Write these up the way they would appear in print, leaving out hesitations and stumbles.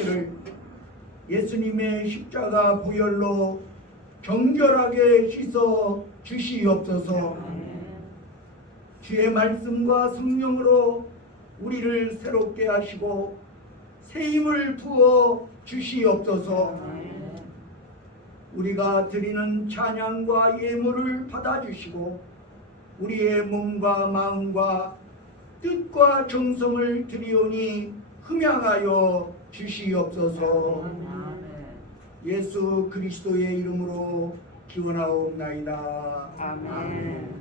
죄악들을 예수님의 십자가 보혈로 정결하게 씻어 주시옵소서. 주의 말씀과 성령으로 우리를 새롭게 하시고 새 힘을 부어 주시옵소서. 우리가 드리는 찬양과 예물을 받아주시고 우리의 몸과 마음과 뜻과 정성을 드리오니 흠양하여 주시옵소서. 예수 그리스도의 이름으로 기원하옵나이다. 아멘.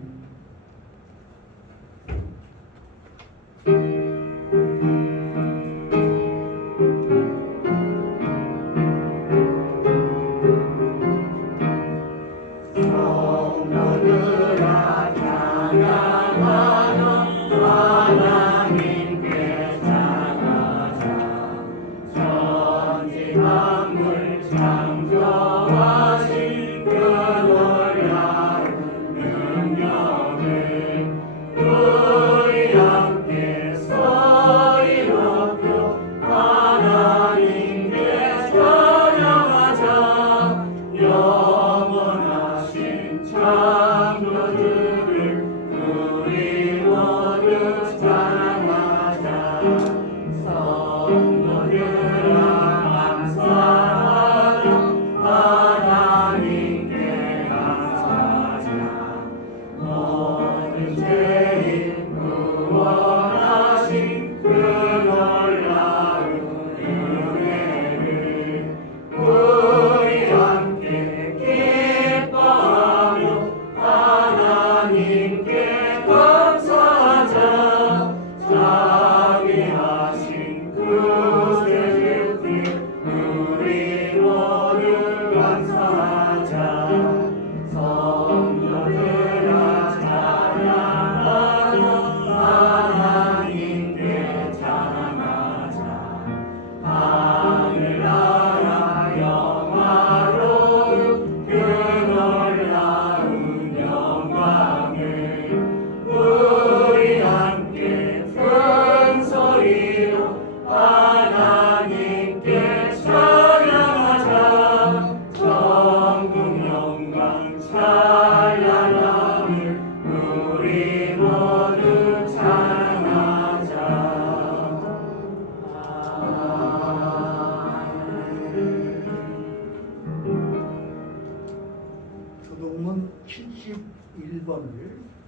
교동문 71번을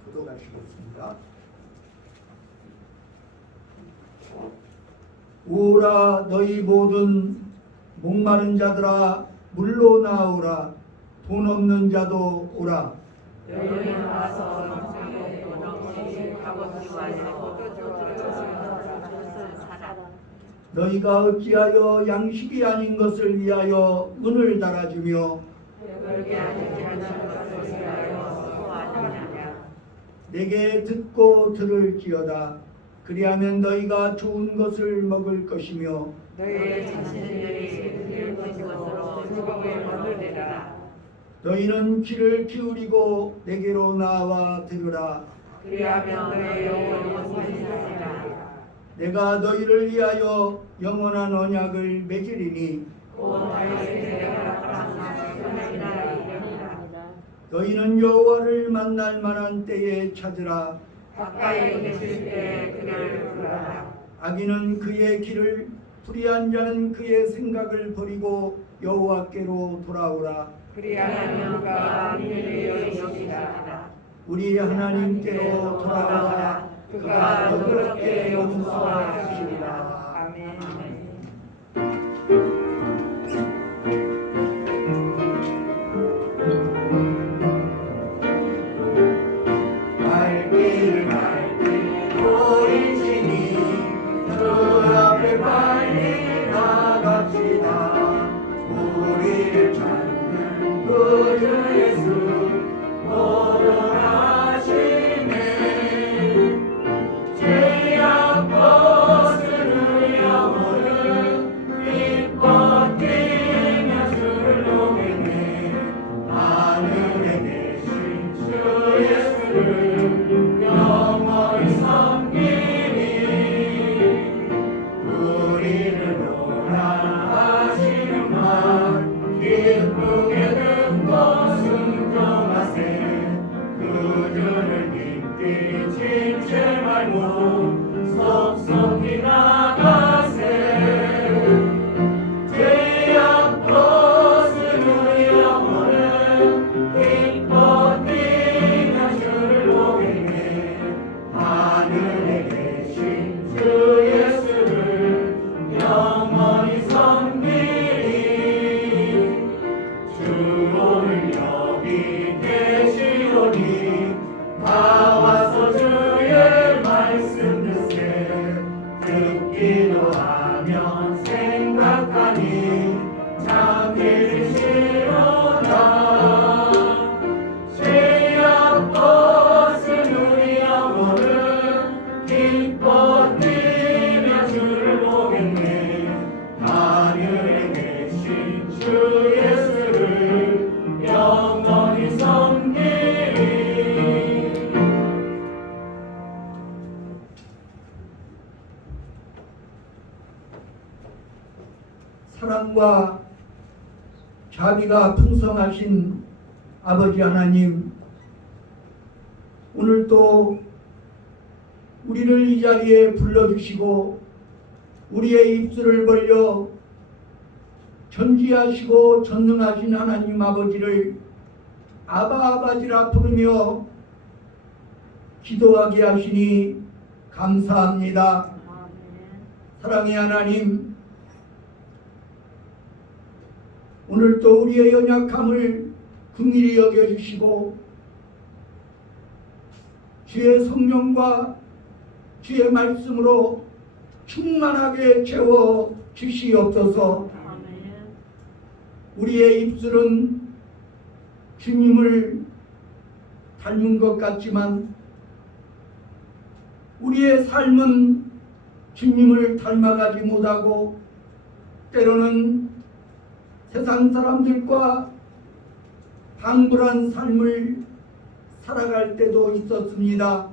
교독하시겠습니다. 오라 너희 모든 목마른 자들아 물로 나오라. 돈 없는 자도 오라. 너희는 와서 너희가 어찌하여 양식이 아닌 것을 위하여 은을 달아주며 내게 듣고 들을지어다. 그리하면 너희가 좋은 것을 먹을 것이며 너희의 자신들이 드릴 것으로 즐거움을 얻으리라. 너희는 귀를 기울이고 내게로 나와 들으라. 그리하면 너희의 영혼이 살리라. 내가 너희를 위하여 영원한 언약을 맺으리니 너희는 여호와를 만날 만한 때에 찾으라. 가까이 계실 때 그를 부르라. 악인은 그의 길을, 불의한 자는 그의 생각을 버리고 여호와께로 돌아오라. 그리하면 그가 우리를 여기시리라. 우리 하나님께로 돌아오라. 그가 너그럽게 용서하시리라. 아멘. 발길 보이시니 그 앞에 빨리 나갑시다. 우리를 찾는 구주 예수 모던하시네. 죄악 벗으는 삶은 속속히 나가세 죄악 벗은 우리 영혼은 기뻐 뛰며 주를 보겠네 하늘에 계신 주 예수를 영원히 섬기리 주 오늘 여기 계시오니 다 와서 주의 말씀 듣세 듣기도 하며 생각하니 참 계시오나 죄악 벗은 우리 영혼은 기뻐 뛰며 주를 보겠네 하늘에 계신 주 예수를 영원히 섬기리 사랑과 자비가 풍성하신 아버지 하나님, 오늘 또 우리를 이 자리에 불러주시고 우리의 입술을 벌려 전지하시고 전능하신 하나님 아버지를 아바아바지라 부르며 기도하게 하시니 감사합니다. 사랑의 하나님, 오늘 또 우리의 연약함을 긍휼히 여겨주시고 주의 성령과 주의 말씀으로 충만하게 채워 주시옵소서. 우리의 입술은 주님을 닮은 것 같지만 우리의 삶은 주님을 닮아가지 못하고 때로는 세상 사람들과 방불한 삶을 살아갈 때도 있었습니다.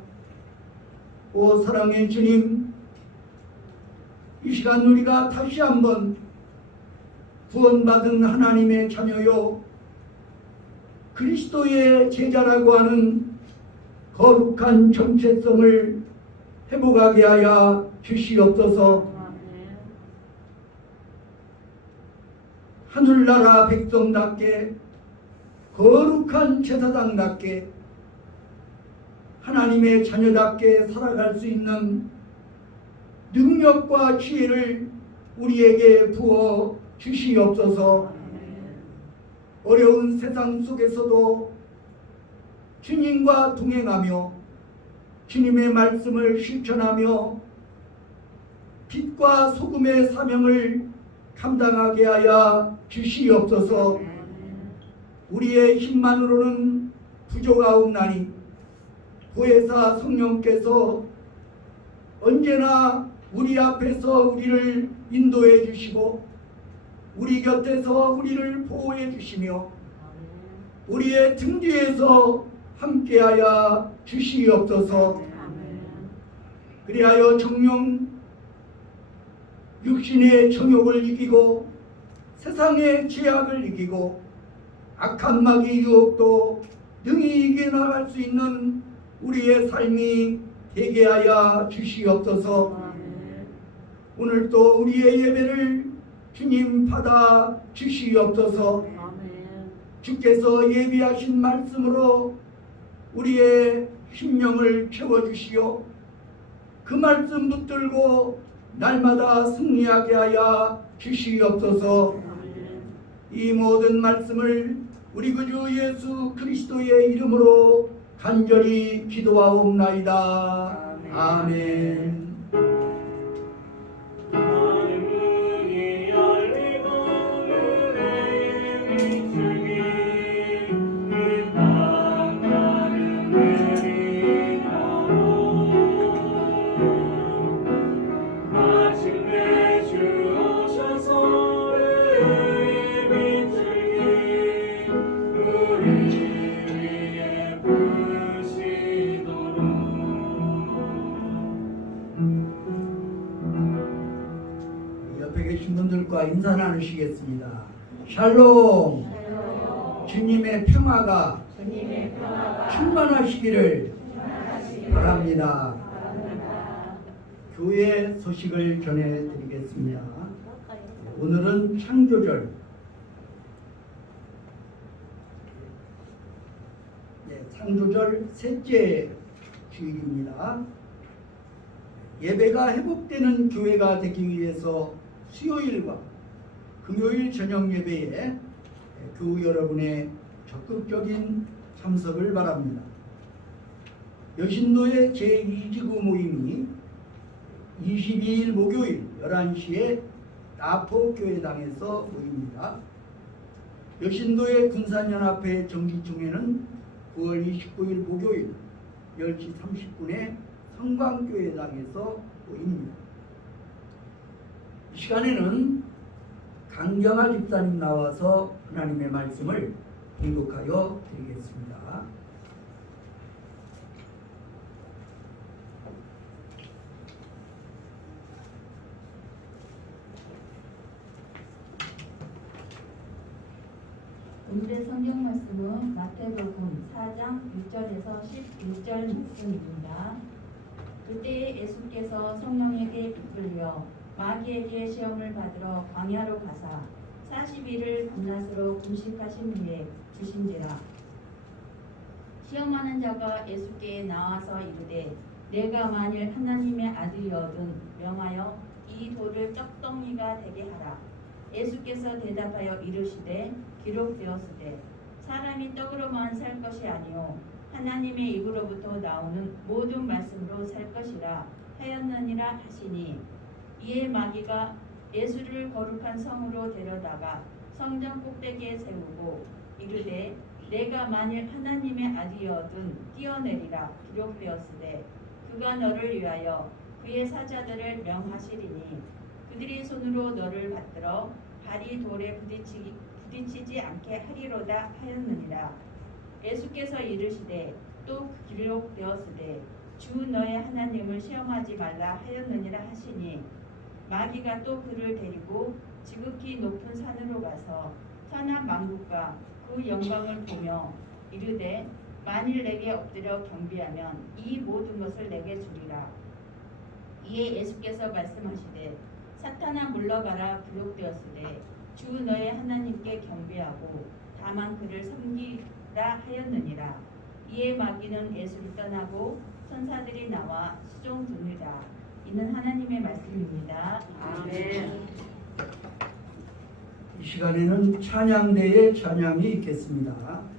오 사랑의 주님, 이 시간 우리가 다시 한번 구원받은 하나님의 자녀요 그리스도의 제자라고 하는 거룩한 정체성을 회복하게 하여 주시옵소서. 하늘나라 백성답게 거룩한 제사장답게 하나님의 자녀답게 살아갈 수 있는 능력과 지혜를 우리에게 부어 주시옵소서. 어려운 세상 속에서도 주님과 동행하며 주님의 말씀을 실천하며 빛과 소금의 사명을 감당하게 하여 주시옵소서. 우리의 힘만으로는 부족하옵나니 보혜사 성령께서 언제나 우리 앞에서 우리를 인도해 주시고 우리 곁에서 우리를 보호해 주시며 우리의 등 뒤에서 함께하여 주시옵소서. 그리하여 정령 육신의 정욕을 이기고 세상의 죄악을 이기고 악한 마귀 유혹도 능히 이겨나갈 수 있는 우리의 삶이 되게 하여 주시옵소서. 오늘도 우리의 예배를 주님 받아 주시옵소서. 주께서 예비하신 말씀으로 우리의 심령을 채워주시오. 그 말씀 붙들고 날마다 승리하게 하여 주시옵소서. 이 모든 말씀을 우리 구주 예수 그리스도의 이름으로 간절히 기도하옵나이다. 아멘. 문이 열리고 은혜의 비추기 우리 땅가는 내리가오 마침내 주 오셔서 의의 비추기 우리 위에 부으시도록 옆에 계신 분들과 인사 나누시겠습니다. 샬롬. 주님의 평화가 충만하시기를 바랍니다. 교회 소식을 전해드리겠습니다. 오늘은 창조절, 창조절 셋째 주일입니다. 예배가 회복되는 교회가 되기 위해서 수요일과 금요일 저녁 예배에 교우 여러분의 적극적인 참석을 바랍니다. 여신도의 제2지구 모임이 22일 목요일 11시에 나포교회당에서 모입니다. 여신도의 군산연합회 정기총회는 9월 29일 목요일 10시 30분에 성광교회당에서 모입니다. 이 시간에는 강경화 집사님 나와서 하나님의 말씀을 봉독하여 드리겠습니다. 오늘의 성경 말씀은 마태복음 4장 6절에서 11절 말씀입니다. 그때 예수께서 성령에게 이끌려 마귀에게 시험을 받으러 광야로 가사 40일을 밤낮으로 금식하신 후에 주신지라. 시험하는 자가 예수께 나와서 이르되 내가 만일 하나님의 아들이거든 명하여 이 돌을 떡덩이가 되게 하라. 예수께서 대답하여 이르시되 기록되었으되 사람이 떡으로만 살 것이 아니요 하나님의 입으로부터 나오는 모든 말씀으로 살 것이라 하였느니라 하시니, 이에 마귀가 예수를 거룩한 성으로 데려다가 성전 꼭대기에 세우고 이르되 내가 만일 하나님의 아들이거든 뛰어내리라. 기록되었으되 그가 너를 위하여 그의 사자들을 명하시리니 그들이 손으로 너를 받들어 발이 돌에 부딪히지 않게 하리로다 하였느니라. 예수께서 이르시되 또 기록되었으되 주 너의 하나님을 시험하지 말라 하였느니라 하시니, 마귀가 또 그를 데리고 지극히 높은 산으로 가서 천하 만국과 그 영광을 보며 이르되 만일 내게 엎드려 경배하면 이 모든 것을 내게 주리라. 이에 예수께서 말씀하시되 사탄아 물러가라. 기록되었으되 주 너의 하나님께 경배하고 다만 그를 섬기라 하였느니라. 이에 마귀는 예수를 떠나고 천사들이 나와 수종 두니라. 이는 하나님의 말씀입니다. 아멘. 이 시간에는 찬양대의 찬양이 있겠습니다.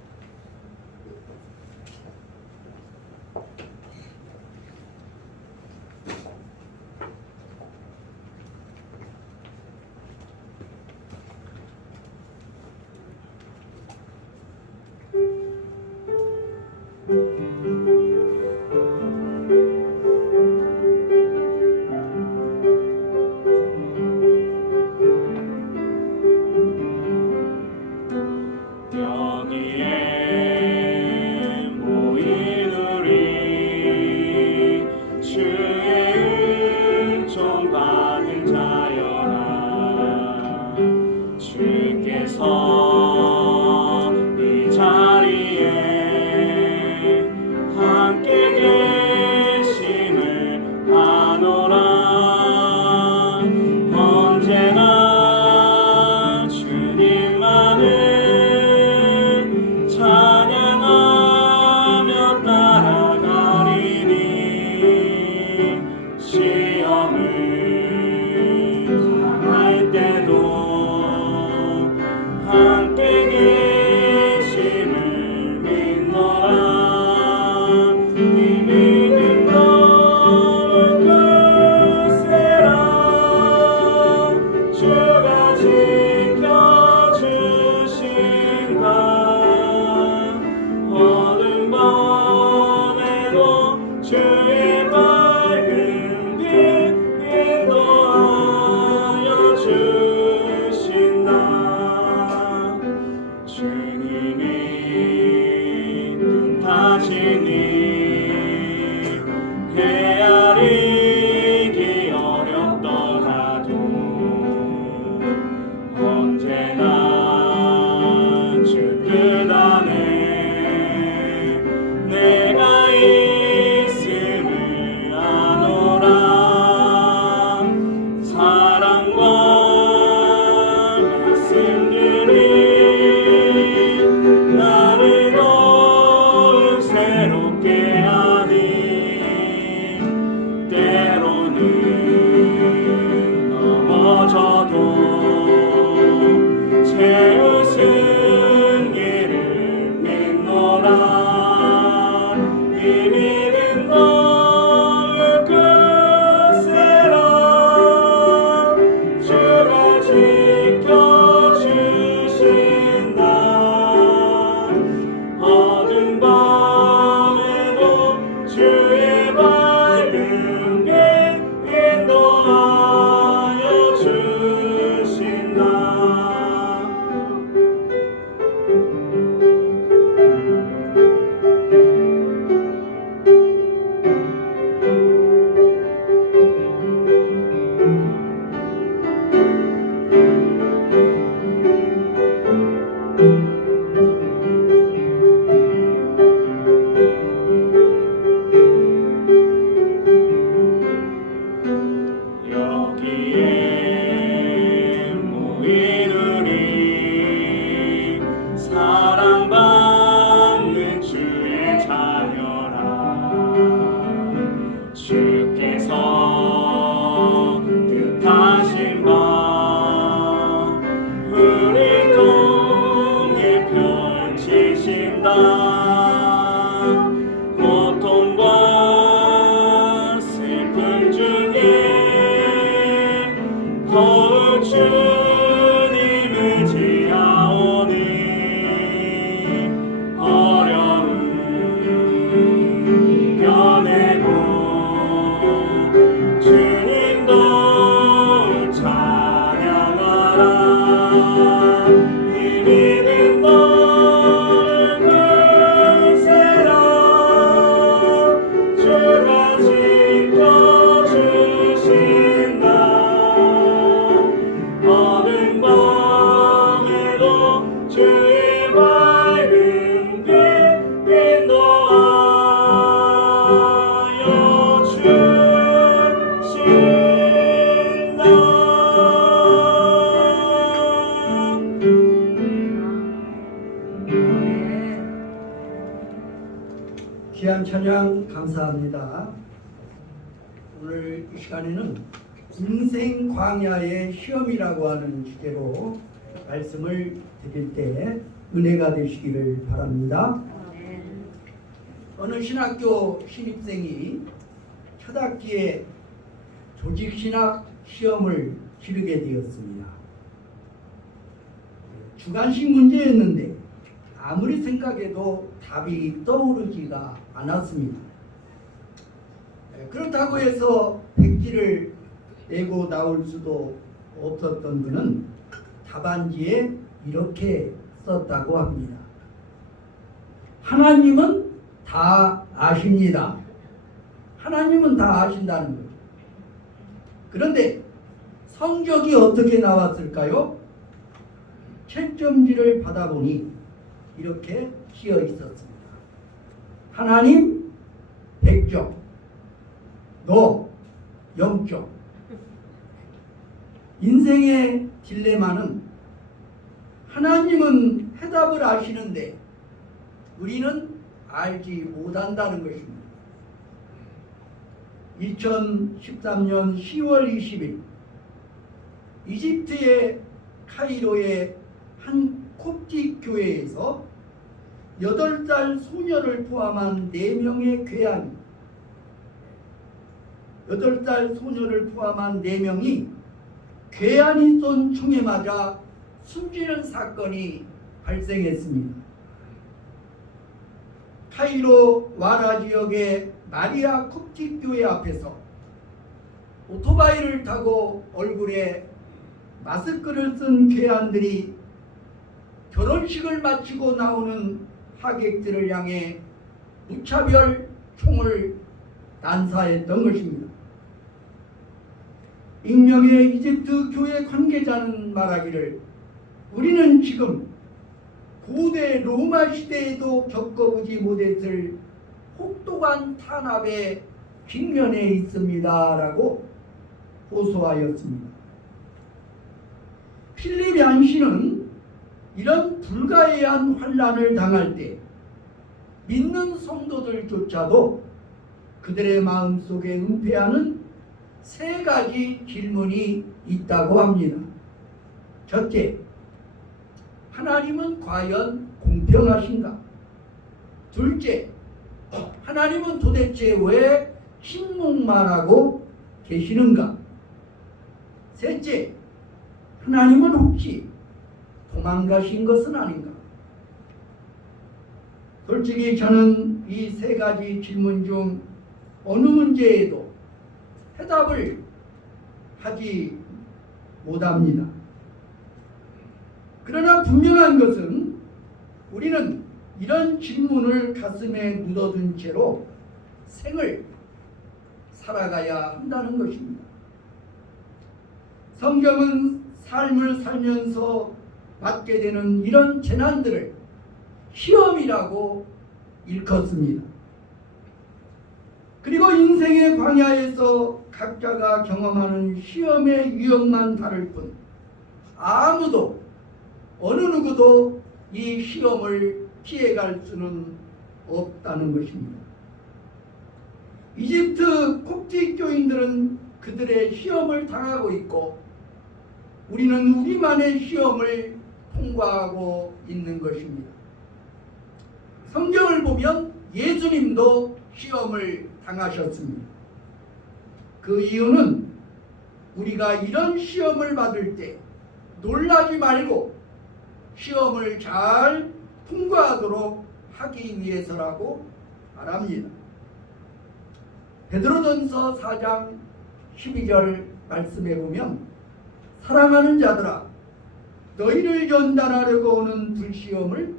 여기에 우리 누리 사랑받는 주의 자녀라. 주께서 뜻하신 바 우리 통해 펼치신다. 고통과 슬픔 중에 더욱 주님 의지하오니 어려움 이겨내고 주님도 찬양하라. 이 믿음 너를 굳세라. 주가 지켜주신다. 어두운 밤에도 주의 밝은 빛 인도하여 주신다. 귀한 찬양 감사합니다. 오늘 이 시간에는 인생 광야의 시험이라고 하는 주제로 말씀을 드릴 때 은혜가 되시기를 바랍니다. 어느 신학교 신입생이 첫 학기에 조직신학 시험을 치르게 되었습니다. 주관식 문제였는데 아무리 생각해도 답이 떠오르지가 않았습니다. 그렇다고 해서 백지를 내고 나올 수도 없었던 그는 답안지에 이렇게 썼다고 합니다. 하나님은 다 아십니다. 하나님은 다 아신다는 거죠. 그런데 성적이 어떻게 나왔을까요? 채점지를 받아보니 이렇게 쓰여 있었습니다. 하나님 100점, 너 0점. 인생의 딜레마는 하나님은 해답을 아시는데 우리는 알지 못한다는 것입니다. 2013년 10월 20일 이집트의 카이로의 한 콥틱 교회에서 8살 소녀를 포함한 4명의 괴한 8살 소녀를 포함한 4명이 괴한이 쏜 총에 맞아 숨지는 사건이 발생했습니다. 카이로 와라 지역의 마리아 콥틱 교회 앞에서 오토바이를 타고 얼굴에 마스크를 쓴 괴한들이 결혼식을 마치고 나오는 하객들을 향해 무차별 총을 난사했던 것입니다. 익명의 이집트 교회 관계자는 말하기를 우리는 지금 고대 로마 시대에도 겪어보지 못했을 혹독한 탄압에 직면해 있습니다 라고 호소하였습니다. 필립 얀시는 이런 불가해한 환난을 당할 때 믿는 성도들조차도 그들의 마음속에 은폐하는 3가지 질문이 있다고 합니다. 첫째, 하나님은 과연 공평하신가? 둘째, 하나님은 도대체 왜 침묵만 계시는가? 셋째, 하나님은 혹시 도망가신 것은 아닌가? 솔직히 저는 이 3가지 질문 중 어느 문제에도 해답을 하지 못합니다. 그러나 분명한 것은 우리는 이런 질문을 가슴에 묻어둔 채로 생을 살아가야 한다는 것입니다. 성경은 삶을 살면서 맞게 되는 이런 재난들을 시험이라고 일컫습니다. 그리고 인생의 광야에서 각자가 경험하는 시험의 유형만 다를 뿐 아무도 어느 누구도 이 시험을 피해갈 수는 없다는 것입니다. 이집트 콥틱 교인들은 그들의 시험을 당하고 있고 우리는 우리만의 시험을 통과하고 있는 것입니다. 성경을 보면 예수님도 시험을 당하셨습니다. 그 이유는 우리가 이런 시험을 받을 때 놀라지 말고 시험을 잘 통과하도록 하기 위해서라고 말합니다. 베드로전서 4장 12절 말씀에 보면 사랑하는 자들아 너희를 연단하려고 오는 불시험을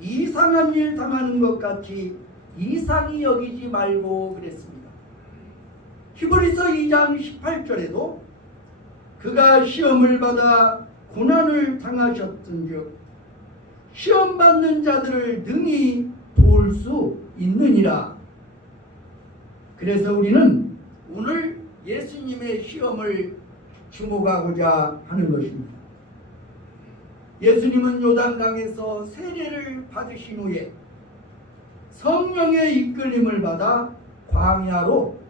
이상한 일 당하는 것 같이 이상히 여기지 말고 그랬습니다. 히브리서 2장 18절에도 그가 시험을 받아 고난을 당하셨은즉 시험 받는 자들을 능히 도울 수 있느니라. 그래서 우리는 오늘 예수님의 시험을 주목하고자 하는 것입니다. 예수님은 요단강에서 세례를 받으신 후에 성령의 이끌림을 받아 광야로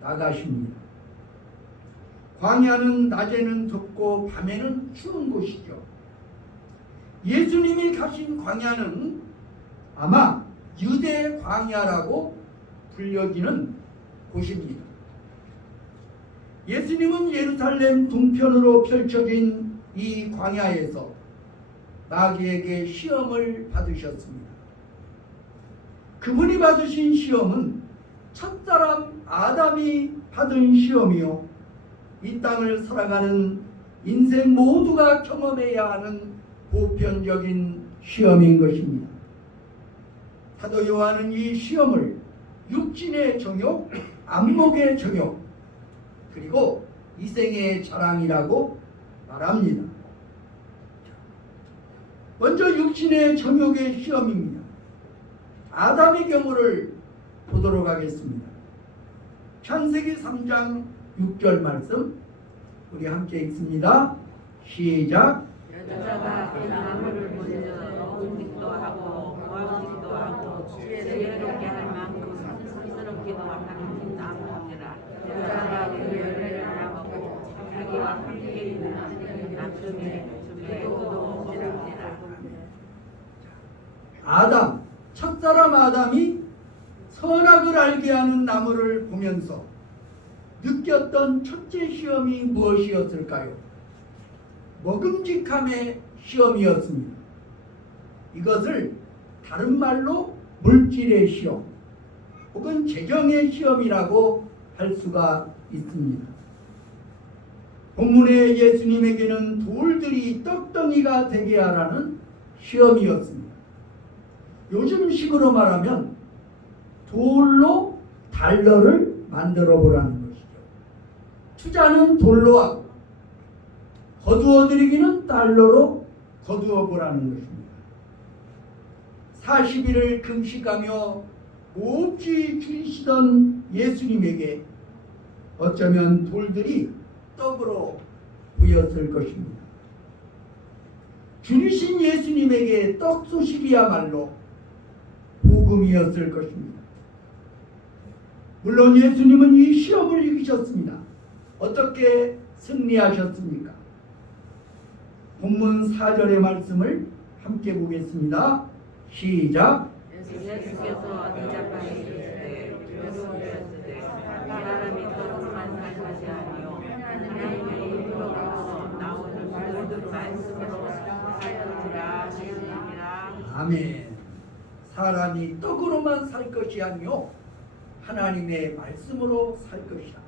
나가십니다. 광야는 낮에는 덥고 밤에는 추운 곳이죠. 예수님이 가신 광야는 아마 유대 광야라고 불려지는 곳입니다. 예수님은 예루살렘 동편으로 펼쳐진 이 광야에서 마귀에게 시험을 받으셨습니다. 그분이 받으신 시험은 첫사람 아담이 받은 시험이요 이 땅을 살아가는 인생 모두가 경험해야 하는 보편적인 시험인 것입니다. 사도 요한은 이 시험을 육신의 정욕, 안목의 정욕, 그리고 이생의 자랑이라고 말합니다. 먼저 육신의 정욕의 시험입니다. 아담의 경우를 보도록 하겠습니다. 창세기 3장 6절 말씀 우리 함께 읽습니다. 시작. 여자가 그 나무를 보며 음식도 하고 모함식도 하고 지혜롭게 할 만큼 스스럽기도 하는 나무니라. 여자가 그 열매를 알아보고 자기와 함께 있는 남편의 그도 먹으리라. 아담, 첫사람 아담이 선악을 알게 하는 나무를 보면서 느꼈던 첫째 시험이 무엇이었을까요? 먹음직함의 시험이었습니다. 이것을 다른 말로 물질의 시험 혹은 재정의 시험이라고 할 수가 있습니다. 본문의 예수님에게는 돌들이 떡덩이가 되게 하라는 시험이었습니다. 요즘식으로 말하면 돌로 달러를 만들어 보라는 것이죠. 투자는 돌로 하고 거두어들이기는 달러로 거두어 보라는 것입니다. 40일을 금식하며 몹시 줄이시던 예수님에게 어쩌면 돌들이 떡으로 보였을 것입니다. 줄이신 예수님에게 떡 소식이야말로 복음이었을 것입니다. 물론 예수님은 이 시험을 이기셨습니다. 어떻게 승리하셨습니까? 본문 4절의 말씀을 함께 보겠습니다. 시작. 예수께서 대답하여 이르시되 여러분들에게 사람이 떡으로만 살 것이 아니요 하나님의 입으로부터 나오는 모든 말씀으로 살지라 하시니라. 아멘. 사람이 떡으로만 살 것이 아니요 하나님의 말씀으로 살 것이다.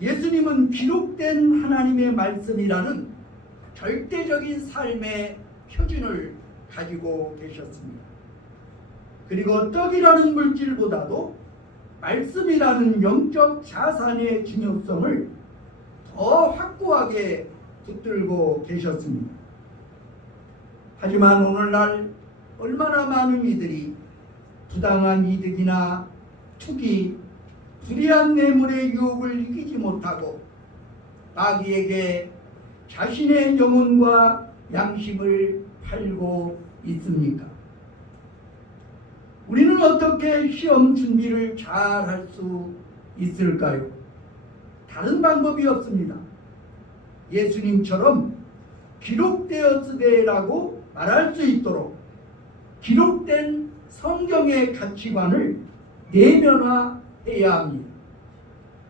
예수님은 기록된 하나님의 말씀이라는 절대적인 삶의 표준을 가지고 계셨습니다. 그리고 떡이라는 물질보다도 말씀이라는 영적 자산의 중요성을 더 확고하게 붙들고 계셨습니다. 하지만 오늘날 얼마나 많은 이들이 부당한 이득이나 투기, 불의한 뇌물의 유혹을 이기지 못하고 마귀에게 자신의 영혼과 양심을 팔고 있습니까? 우리는 어떻게 시험 준비를 잘 할 수 있을까요? 다른 방법이 없습니다. 예수님처럼 기록되었으되라고 말할 수 있도록 기록된 성경의 가치관을 내면화해야 합니다.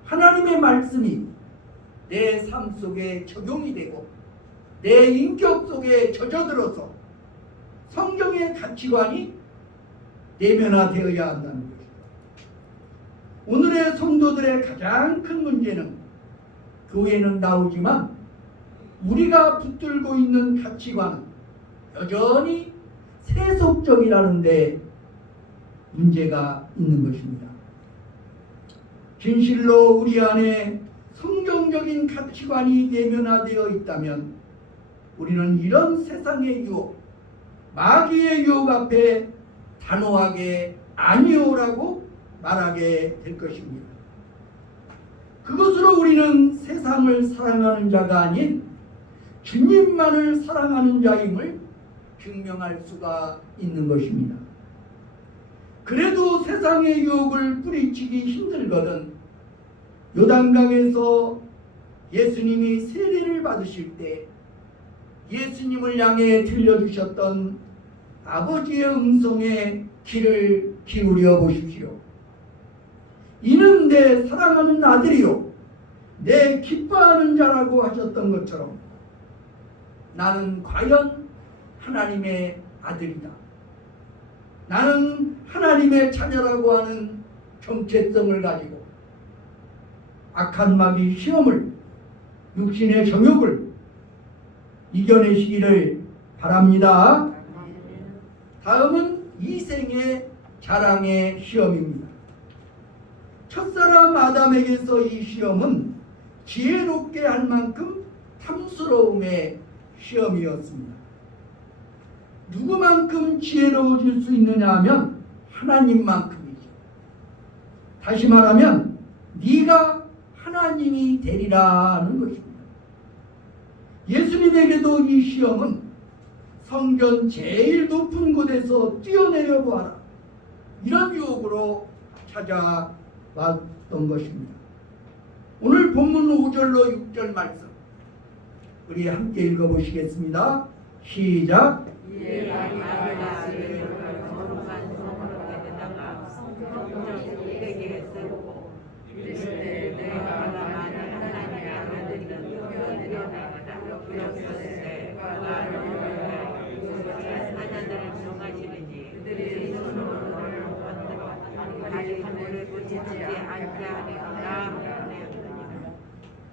하나님의 말씀이 내 삶 속에 적용이 되고 내 인격 속에 젖어들어서 성경의 가치관이 내면화되어야 한다는 것입니다. 오늘의 성도들의 가장 큰 문제는 교회는 나오지만 우리가 붙들고 있는 가치관은 여전히 세속적이라는 데 문제가 있는 것입니다. 진실로 우리 안에 성경적인 가치관이 내면화되어 있다면 우리는 이런 세상의 유혹, 마귀의 유혹 앞에 단호하게 아니오라고 말하게 될 것입니다. 그것으로 우리는 세상을 사랑하는 자가 아닌 주님만을 사랑하는 자임을 증명할 수가 있는 것입니다. 그래도 세상의 유혹을 뿌리치기 힘들거든 요단강에서 예수님이 세례를 받으실 때 예수님을 향해 들려주셨던 아버지의 음성에 귀를 기울여 보십시오. 이는 내 사랑하는 아들이요 내 기뻐하는 자라고 하셨던 것처럼 나는 과연 하나님의 아들이다. 나는 하나님의 자녀라고 하는 정체성을 가지고 악한 마귀 시험을 육신의 정욕을 이겨내시기를 바랍니다. 다음은 이생의 자랑의 시험입니다. 첫사람 아담에게서 이 시험은 지혜롭게 할 만큼 탐스러움의 시험이었습니다. 누구만큼 지혜로워질 수 있느냐 하면 하나님만큼이죠. 다시 말하면 네가 하나님이 되리라는 것입니다. 예수님에게도 이 시험은 성전 제일 높은 곳에서 뛰어내려 보아라 이런 유혹으로 찾아왔던 것입니다. 오늘 본문 5절로 6절 말씀 우리 함께 읽어보시겠습니다. 시작.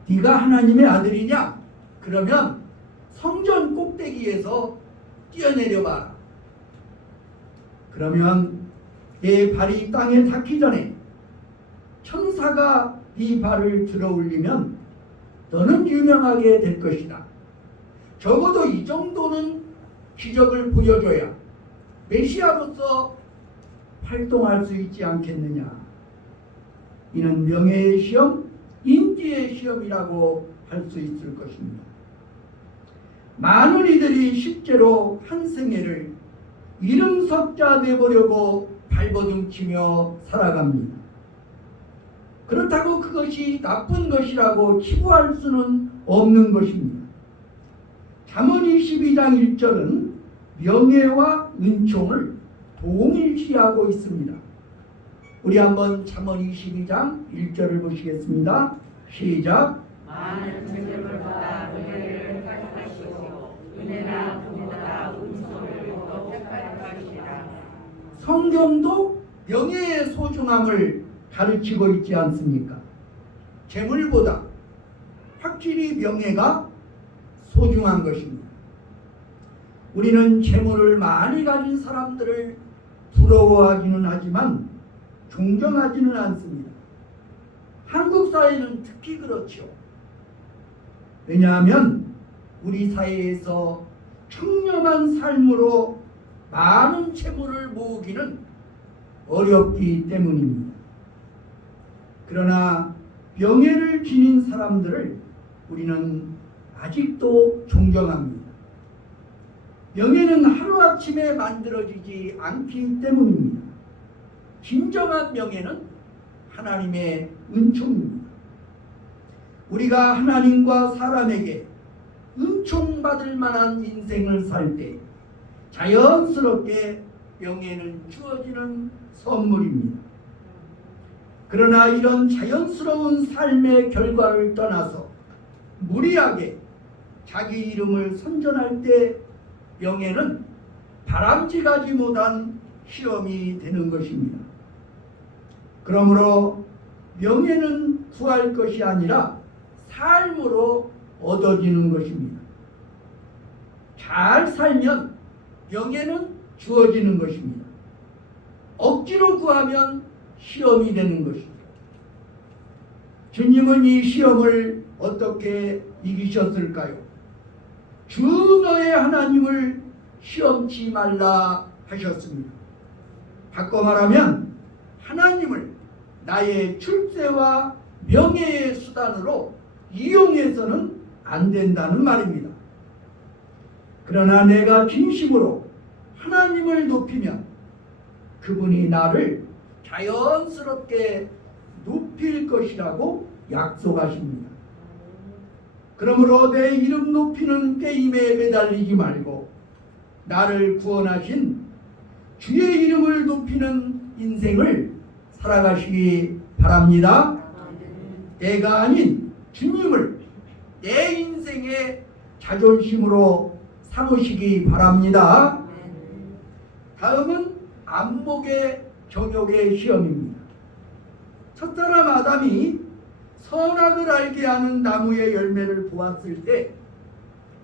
네가 하나님의 아들이냐? 그러면 성전 꼭대기에서 뛰어내려 봐. 그러면 내 발이 땅에 닿기 전에 천사가 네 발을 들어 올리면 너는 유명하게 될 것이다. 적어도 이 정도는 기적을 보여줘야 메시아로서 활동할 수 있지 않겠느냐. 이는 명예의 시험, 인기의 시험이라고 할 수 있을 것입니다. 많은 이들이 실제로 한 생애를 이름석자 내보려고 발버둥치며 살아갑니다. 그렇다고 그것이 나쁜 것이라고 치부할 수는 없는 것입니다. 잠언 22장 1절은 명예와 은총을 동일시하고 있습니다. 우리 한번 잠언 22장 1절을 보시겠습니다. 시작. 많은 재물보다 은혜를 택하시고 은혜나 돈보다 은총을 더 택하시라. 성경도 명예의 소중함을 가르치고 있지 않습니까? 재물보다 확실히 명예가 소중한 것입니다. 우리는 재물을 많이 가진 사람들을 부러워하기는 하지만 존경하지는 않습니다. 한국 사회는 특히 그렇죠. 왜냐하면 우리 사회에서 청렴한 삶으로 많은 재물을 모으기는 어렵기 때문입니다. 그러나 명예를 지닌 사람들을 우리는 아직도 존경합니다. 명예는 하루아침에 만들어지지 않기 때문입니다. 진정한 명예는 하나님의 은총입니다. 우리가 하나님과 사람에게 은총받을 만한 인생을 살 때 자연스럽게 명예는 주어지는 선물입니다. 그러나 이런 자연스러운 삶의 결과를 떠나서 무리하게 자기 이름을 선전할 때 명예는 바람직하지 못한 시험이 되는 것입니다. 그러므로 명예는 구할 것이 아니라 삶으로 얻어지는 것입니다. 잘 살면 명예는 주어지는 것입니다. 억지로 구하면 시험이 되는 것입니다. 주님은 이 시험을 어떻게 이기셨을까요? 주 너의 하나님을 시험치 말라 하셨습니다. 바꿔 말하면 하나님을 나의 출세와 명예의 수단으로 이용해서는 안 된다는 말입니다. 그러나 내가 진심으로 하나님을 높이면 그분이 나를 자연스럽게 높일 것이라고 약속하십니다. 그러므로 내 이름 높이는 게임에 매달리지 말고 나를 구원하신 주의 이름을 높이는 인생을 살아가시기 바랍니다. 내가 아닌 주님을 내 인생의 자존심으로 삼으시기 바랍니다. 다음은 안목의 정욕의 시험입니다. 첫사람 아담이 선악을 알게 하는 나무의 열매를 보았을 때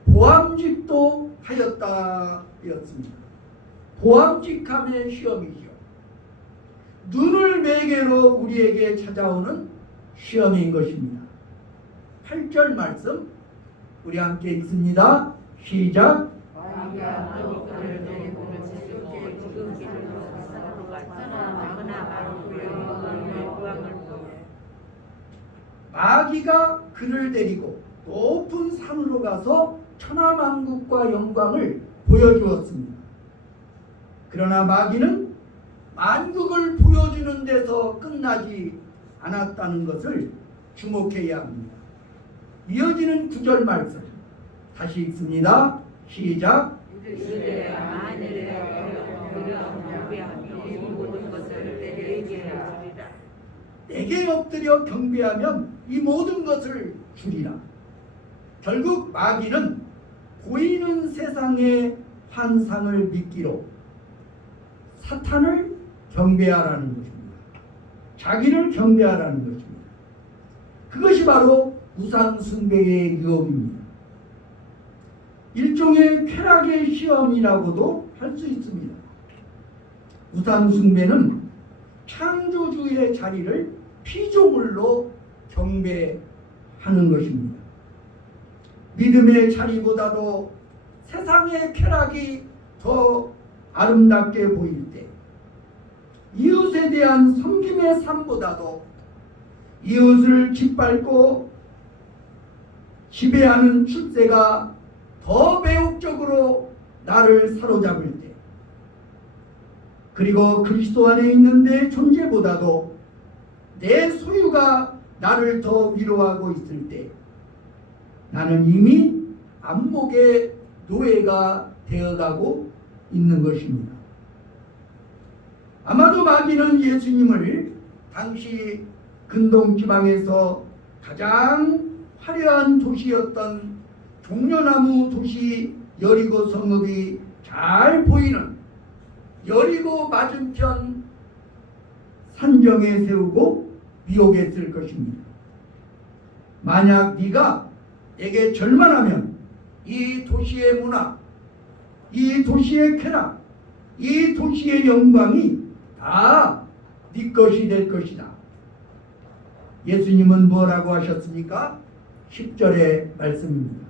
보암직도 하였다였습니다. 보암직함의 시험이죠. 눈을 매개로 우리에게 찾아오는 시험인 것입니다. 8절 말씀 우리 함께 읽습니다. 시작. 마귀가 그를 데리고 높은 산으로 가서 천하만국과 영광을 보여주었습니다. 그러나 마귀는 만국을 보여주는 데서 끝나지 않았다는 것을 주목해야 합니다. 이어지는 9절 말씀 다시 읽습니다. 시작. 내게 엎드려 경배하면 이 모든 것을 주리라. 결국 마귀는 보이는 세상의 환상을 믿기로 사탄을 경배하라는 것입니다. 자기를 경배하라는 것입니다. 그것이 바로 우상 숭배의 유혹입니다. 일종의 쾌락의 시험이라고도 할 수 있습니다. 우상 숭배는 창조주의 자리를 피조물로 경배하는 것입니다. 믿음의 자리보다도 세상의 쾌락이 더 아름답게 보일 때, 이웃에 대한 섬김의 삶보다도 이웃을 짓밟고 지배하는 출세가 더 매혹적으로 나를 사로잡을 때, 그리고 그리스도 안에 있는 내 존재보다도 내 소유가 나를 더 위로하고 있을 때 나는 이미 안목의 노예가 되어가고 있는 것입니다. 아마도 마귀는 예수님을 당시 근동지방에서 가장 화려한 도시였던 종려나무 도시 여리고 성읍이 잘 보이는 여리고 맞은편 산정에 세우고 미혹했을 것입니다. 만약 네가 내게 절만하면 이 도시의 문화, 이 도시의 쾌락, 이 도시의 영광이 다 네 것이 될 것이다. 예수님은 뭐라고 하셨습니까? 10절의 말씀입니다.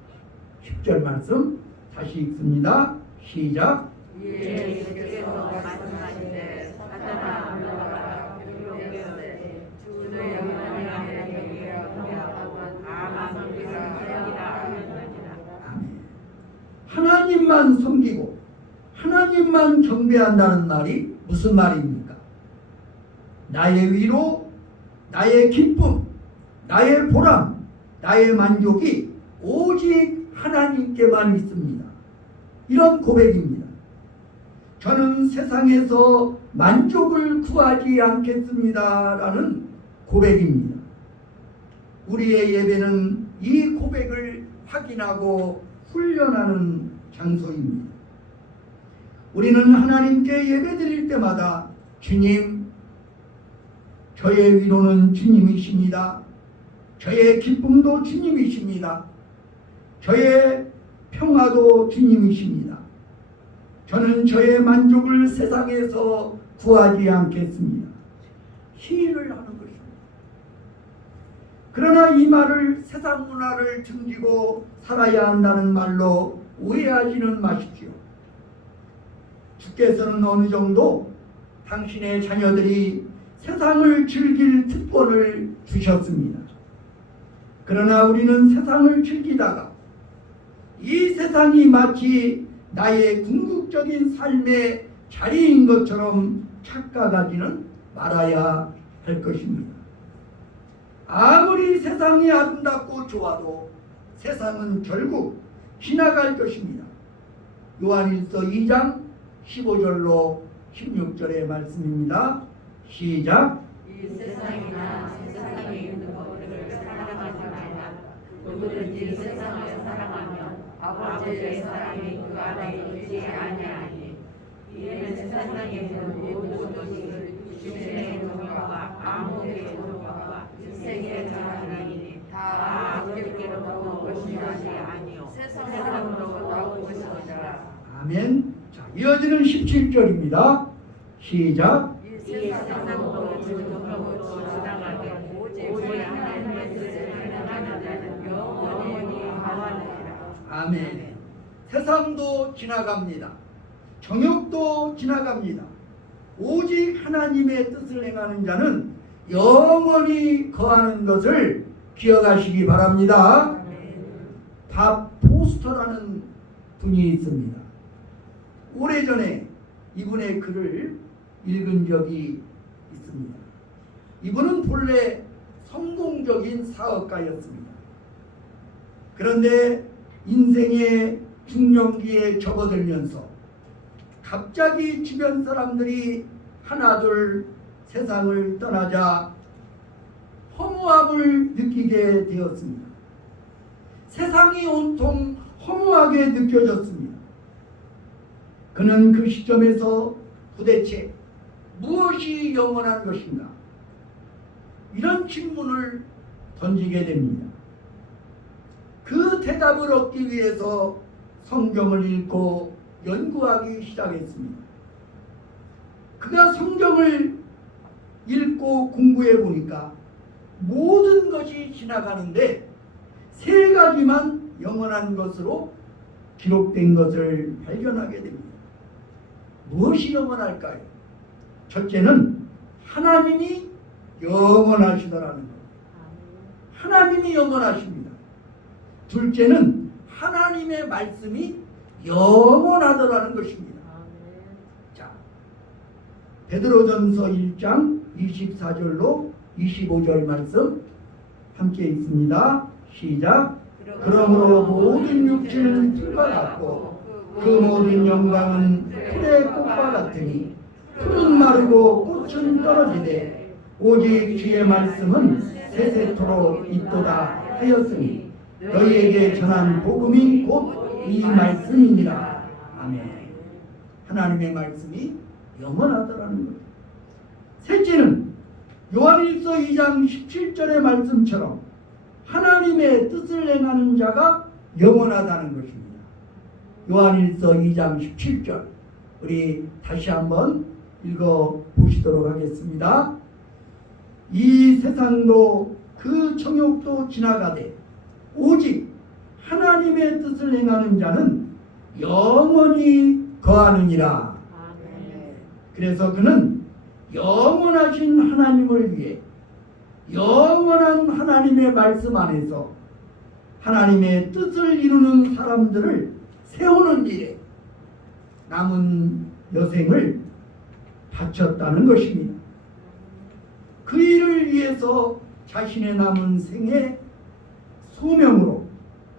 10절 말씀 다시 읽습니다. 시작. 예수께서 말씀하시되 사탄아 물러가라. 경고하되 주 너의 하나님 하나님께 경배하고 다만 섬기라 하였느니라. 하나님만 섬기고 하나님만 경배한다는 말이 무슨 말입니까? 나의 위로, 나의 기쁨, 나의 보람, 나의 만족이 오직 하나님께만 있습니다. 이런 고백입니다. 저는 세상에서 만족을 구하지 않겠습니다. 라는 고백입니다. 우리의 예배는 이 고백을 확인하고 훈련하는 장소입니다. 우리는 하나님께 예배 드릴 때마다 주님, 저의 위로는 주님이십니다. 저의 기쁨도 주님이십니다. 저의 평화도 주님이십니다. 저는 저의 만족을 세상에서 구하지 않겠습니다. 시인을 하는 것입니다. 그러나 이 말을 세상 문화를 등지고 살아야 한다는 말로 오해하지는 마십시오. 주께서는 어느 정도 당신의 자녀들이 세상을 즐길 특권을 주셨습니다. 그러나 우리는 세상을 즐기다가 이 세상이 마치 나의 궁극적인 삶의 자리인 것처럼 착각하지는 말아야 할 것입니다. 아무리 세상이 아름답고 좋아도 세상은 결국 지나갈 것입니다. 요한일서 2장 15절로 16절의 말씀입니다. 시작. 이 세상이나 세상에 있는 것들을 사랑하지 말라. 누구든지 세상을 사랑하면 아버지의 사랑이 그 안에 있지 아니하니. 이는 세상에 있는 모든 것이 육신의 정욕과 안목의 정욕과 세계의 정욕이니 다 아버지께로부터 온 것이 아니요 세상으로부터 나온 것이니라. 아멘. 자, 이어지는 17절입니다. 시작. 이 세상도 지금도 지나가게 오직 하나님의 뜻을 행하는 자는 영원히 강하니라. 아멘. 세상도 지나갑니다. 정욕도 지나갑니다. 오직 하나님의 뜻을 행하는 자는 영원히 거하는 것을 기억하시기 바랍니다. 밥 포스터라는 분이 있습니다. 오래전에 이분의 글을 읽은 적이 있습니다. 이분은 본래 성공적인 사업가였습니다. 그런데 인생의 중년기에 접어들면서 갑자기 주변 사람들이 하나둘 세상을 떠나자 허무함을 느끼게 되었습니다. 세상이 온통 허무하게 느껴졌습니다. 그는 그 시점에서 도대체 무엇이 영원한 것인가? 이런 질문을 던지게 됩니다. 그 대답을 얻기 위해서 성경을 읽고 연구하기 시작했습니다. 그가 성경을 읽고 공부해 보니까 모든 것이 지나가는데 세 가지만 영원한 것으로 기록된 것을 발견하게 됩니다. 무엇이 영원할까요? 첫째는 하나님이 영원하시더라는 것. 하나님이 영원하십니다. 둘째는 하나님의 말씀이 영원하더라는 것입니다. 자, 베드로전서 1장 24절로 25절 말씀 함께 있습니다. 시작. 그러므로 모든 육체는 풀과 같고 그 모든 영광은 풀의 꽃과 같으니 풀은 마르고 꽃은 떨어지되 오직 주의 말씀은 세세토록 있도다 하였으니 너희에게 전한 복음이 곧 이 말씀이니라. 아멘. 하나님의 말씀이 영원하더라는 것. 셋째는 요한일서 2장 17절의 말씀처럼 하나님의 뜻을 행하는 자가 영원하다는 것입니다. 요한일서 2장 17절 우리 다시 한번 읽어보시도록 하겠습니다. 이 세상도 그 정욕도 지나가되 오직 하나님의 뜻을 행하는 자는 영원히 거하느니라. 그래서 그는 영원하신 하나님을 위해 영원한 하나님의 말씀 안에서 하나님의 뜻을 이루는 사람들을 세우는 남은 여생을 바쳤다는 것입니다. 그 일을 위해서 자신의 남은 생의 소명으로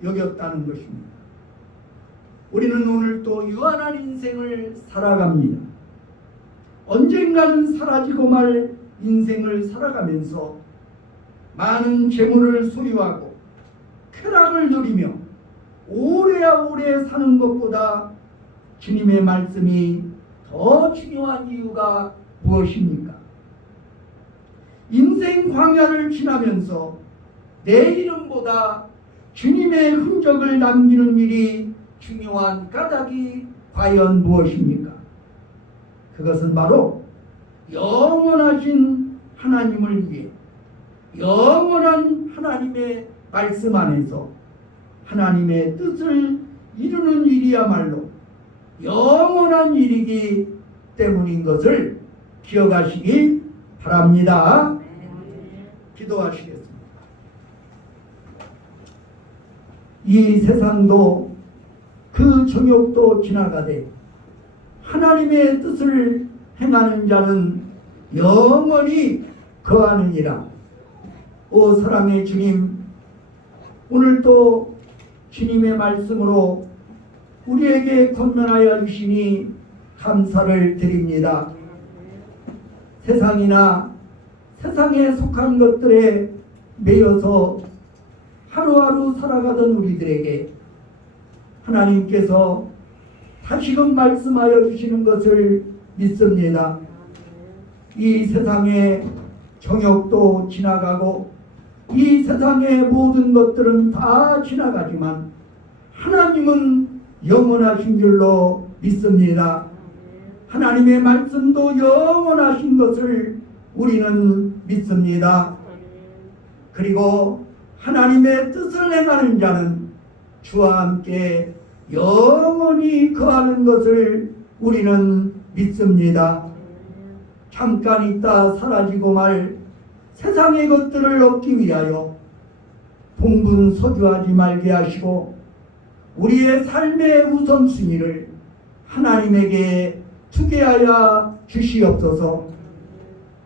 여겼다는 것입니다. 우리는 오늘 또 유한한 인생을 살아갑니다. 언젠가는 사라지고 말 인생을 살아가면서 많은 재물을 소유하고 쾌락을 누리며 오래오래 사는 것보다 주님의 말씀이 더 중요한 이유가 무엇입니까? 인생 광야를 지나면서 내 이름보다 주님의 흔적을 남기는 일이 중요한 까닭이 과연 무엇입니까? 그것은 바로 영원하신 하나님을 위해 영원한 하나님의 말씀 안에서 하나님의 뜻을 이루는 일이야말로 영원한 일이기 때문인 것을 기억하시기 바랍니다. 기도하시겠습니다. 이 세상도 그 정욕도 지나가되 하나님의 뜻을 행하는 자는 영원히 거하느니라. 오 사랑의 주님, 오늘도 주님의 말씀으로 우리에게 권면하여 주시니 감사를 드립니다. 세상이나 세상에 속한 것들에 매여서 하루하루 살아가던 우리들에게 하나님께서 다시금 말씀하여 주시는 것을 믿습니다. 이 세상의 정욕도 지나가고 이 세상의 모든 것들은 다 지나가지만 하나님은 영원하신 줄로 믿습니다. 하나님의 말씀도 영원하신 것을 우리는 믿습니다. 그리고 하나님의 뜻을 행하는 자는 주와 함께 영원히 거하는 것을 우리는 믿습니다. 잠깐 있다 사라지고 말 세상의 것들을 얻기 위하여 동분서주하지 말게 하시고 우리의 삶의 우선순위를 하나님에게 투기하여 주시옵소서.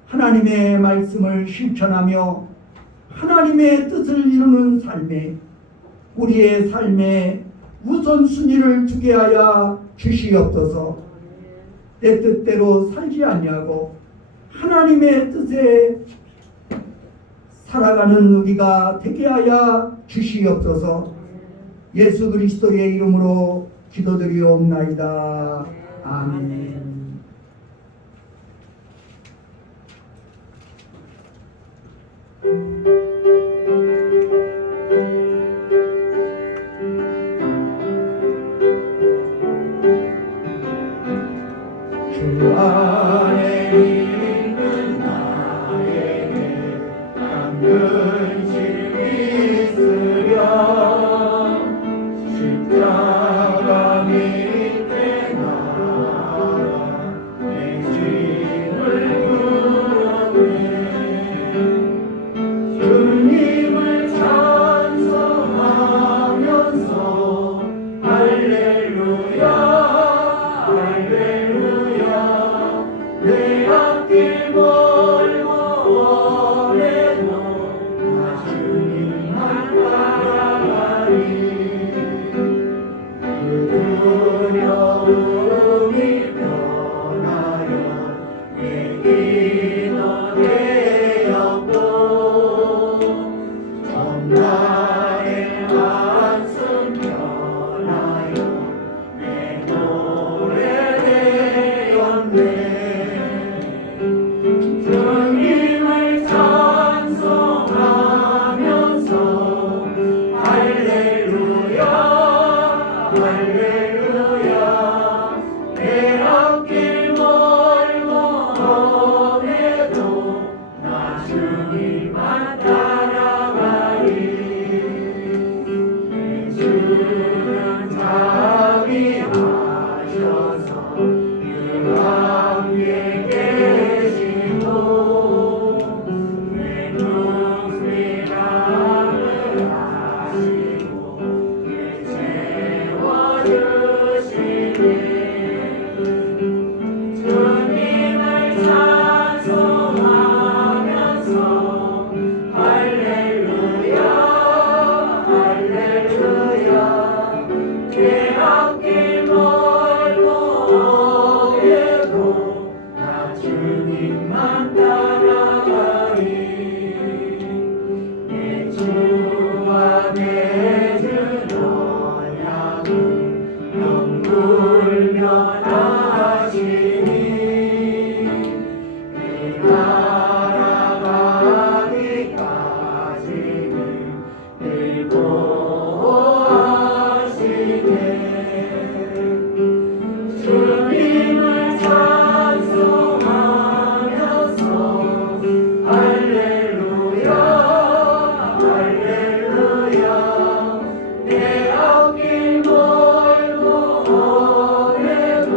하나님의 말씀을 실천하며 하나님의 뜻을 이루는 삶에 우리의 삶의 우선순위를 두게 하여 주시옵소서. 내 뜻대로 살지 아니하고 하나님의 뜻에 살아가는 우리가 되게 하여 주시옵소서. 예수 그리스도의 이름으로 기도드리옵나이다. 아멘. 주 안에 있는 나에게 당근심이 있으랴 십자가 밑에 나가 내 짐을 풀었네. 주님을 찬송하면서 할렐루야 내 앞길 멀고 오래도 나 주님만 따라가리. 그 두려움이 변하여 내 기도 되었고 전날의 한숨 변하여 내 노래 되었네. 주님을 찬송하면서 할렐루야 할렐루야 내 앞길 멀고 오래도 나 주님만 따라가리. 내 주는 자비하셔서 늘 함께 계시고 내 눈물을 하시고 늘 채워주시네. 구원하시니 그 나라 가기까지는 늘 보호하시네. 주님을 찬송하면서 할렐루야 할렐루야 내 앞길 멀고 오래도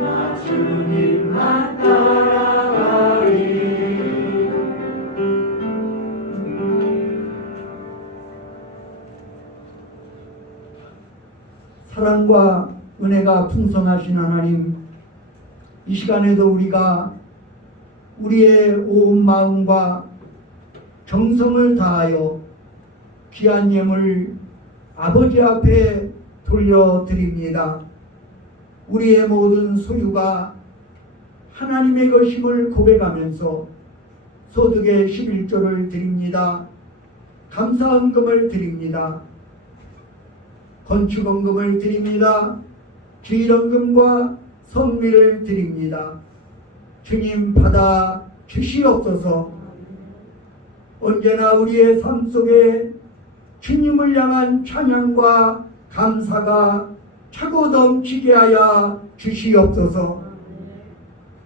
나 주님만 따라가리. 사랑과 은혜가 풍성하신 하나님, 이 시간에도 우리가 우리의 온 마음과 정성을 다하여 귀한 예물 아버지 앞에 돌려드립니다. 우리의 모든 소유가 하나님의 것임을 고백하면서 소득의 11조를 드립니다. 감사헌금을 드립니다. 건축헌금을 드립니다. 주일헌금과 성미를 드립니다. 주님 받아 주시옵소서. 언제나 우리의 삶 속에 주님을 향한 찬양과 감사가 차고 넘치게 하여 주시옵소서.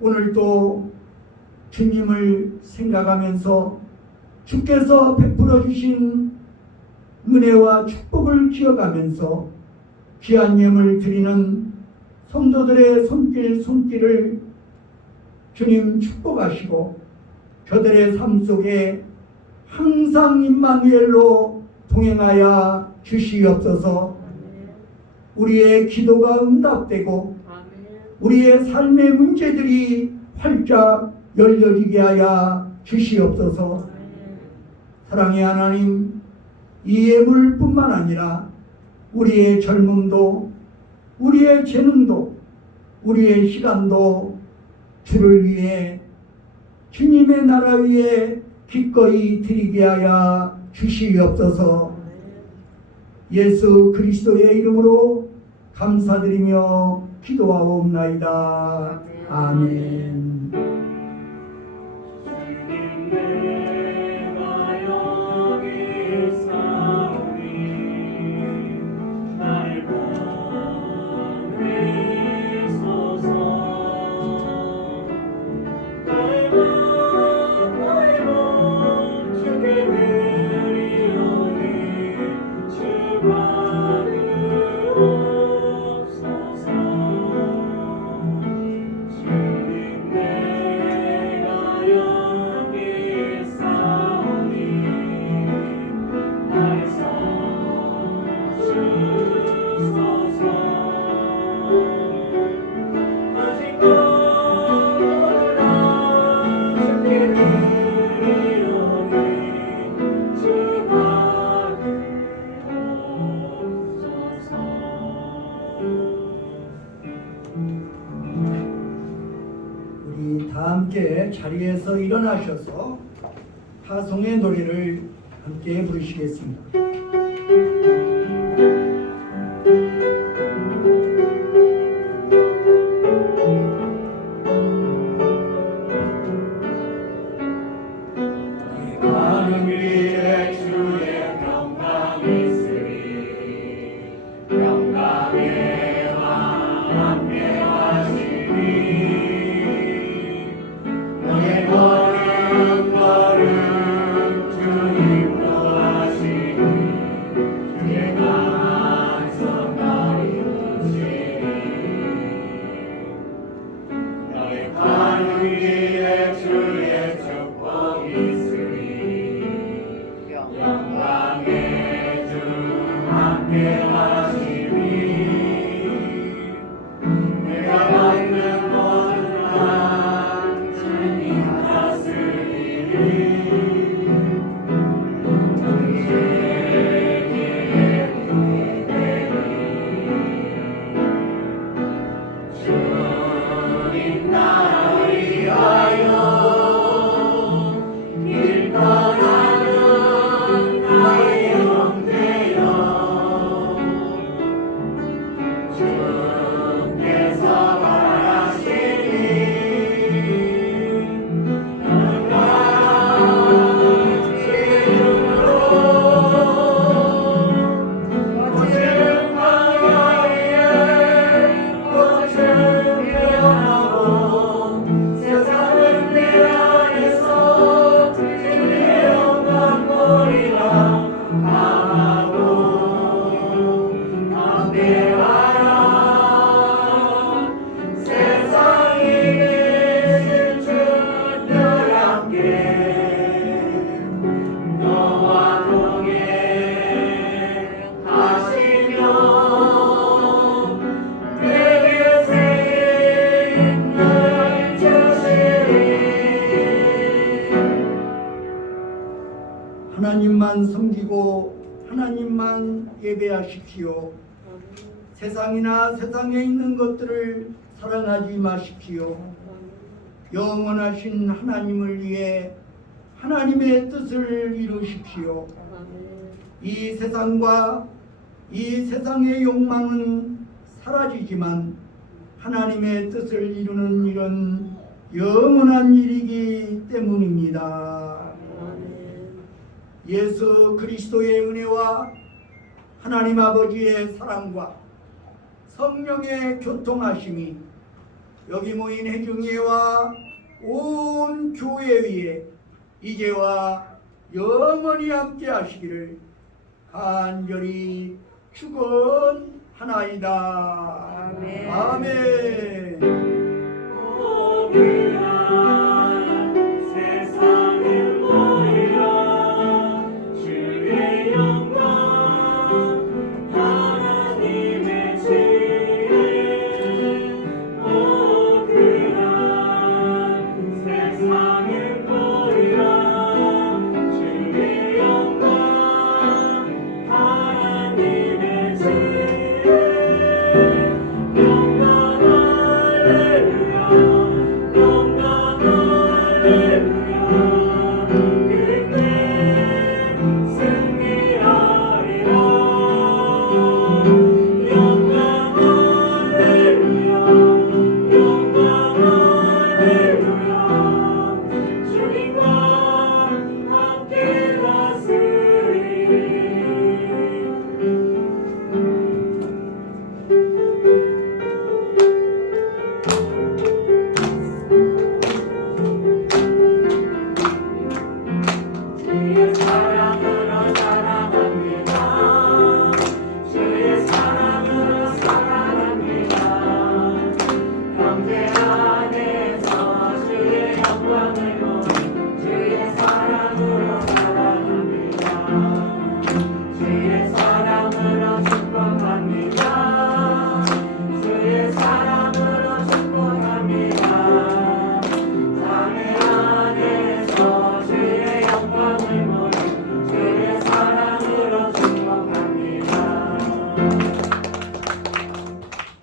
오늘도 주님을 생각하면서 주께서 베풀어 주신 은혜와 축복을 기억하면서 귀한 예물 드리는 성도들의 손길을 주님 축복하시고 저들의 삶 속에 항상 임마누엘로 동행하여 주시옵소서. 우리의 기도가 응답되고 우리의 삶의 문제들이 활짝 열려지게 하여 주시옵소서. 사랑의 하나님, 이 예물뿐만 아니라 우리의 젊음도, 우리의 재능도, 우리의 시간도 주를 위해, 주님의 나라 위에 기꺼이 드리게 하여 주시옵소서. 예수 그리스도의 이름으로 감사드리며 기도하옵나이다. 아멘. 우리 다 함께 자리에서 일어나셔서 파송의 노래를 함께 부르시겠습니다. 가는 길에 주의 평강이 있으리 평강의 왕 함께 하시니 너의 걸음 주님도 하시니 주의 강한 손날이 오시니 너의 가는 길에 주의 축복이 있으리 영광의 주 함께 하시니 내가 받는 모든 것 주님 다스리니 주의 길에 믿게 되리 주님 나를 위하여 길 떠나는 나의 형제여 주께서 하나님만 예배하십시오. 세상이나 세상에 있는 것들을 사랑하지 마십시오. 영원하신 하나님을 위해 하나님의 뜻을 이루십시오. 이 세상과 이 세상의 욕망은 사라지지만 하나님의 뜻을 이루는 일은 영원한 일이기 때문입니다. 예수 그리스도의 은혜와 하나님 아버지의 사랑과 성령의 교통하심이 여기 모인 회중회와 온 교회 위에 이제와 영원히 함께 하시기를 간절히 축원하나이다. 아멘. 아멘.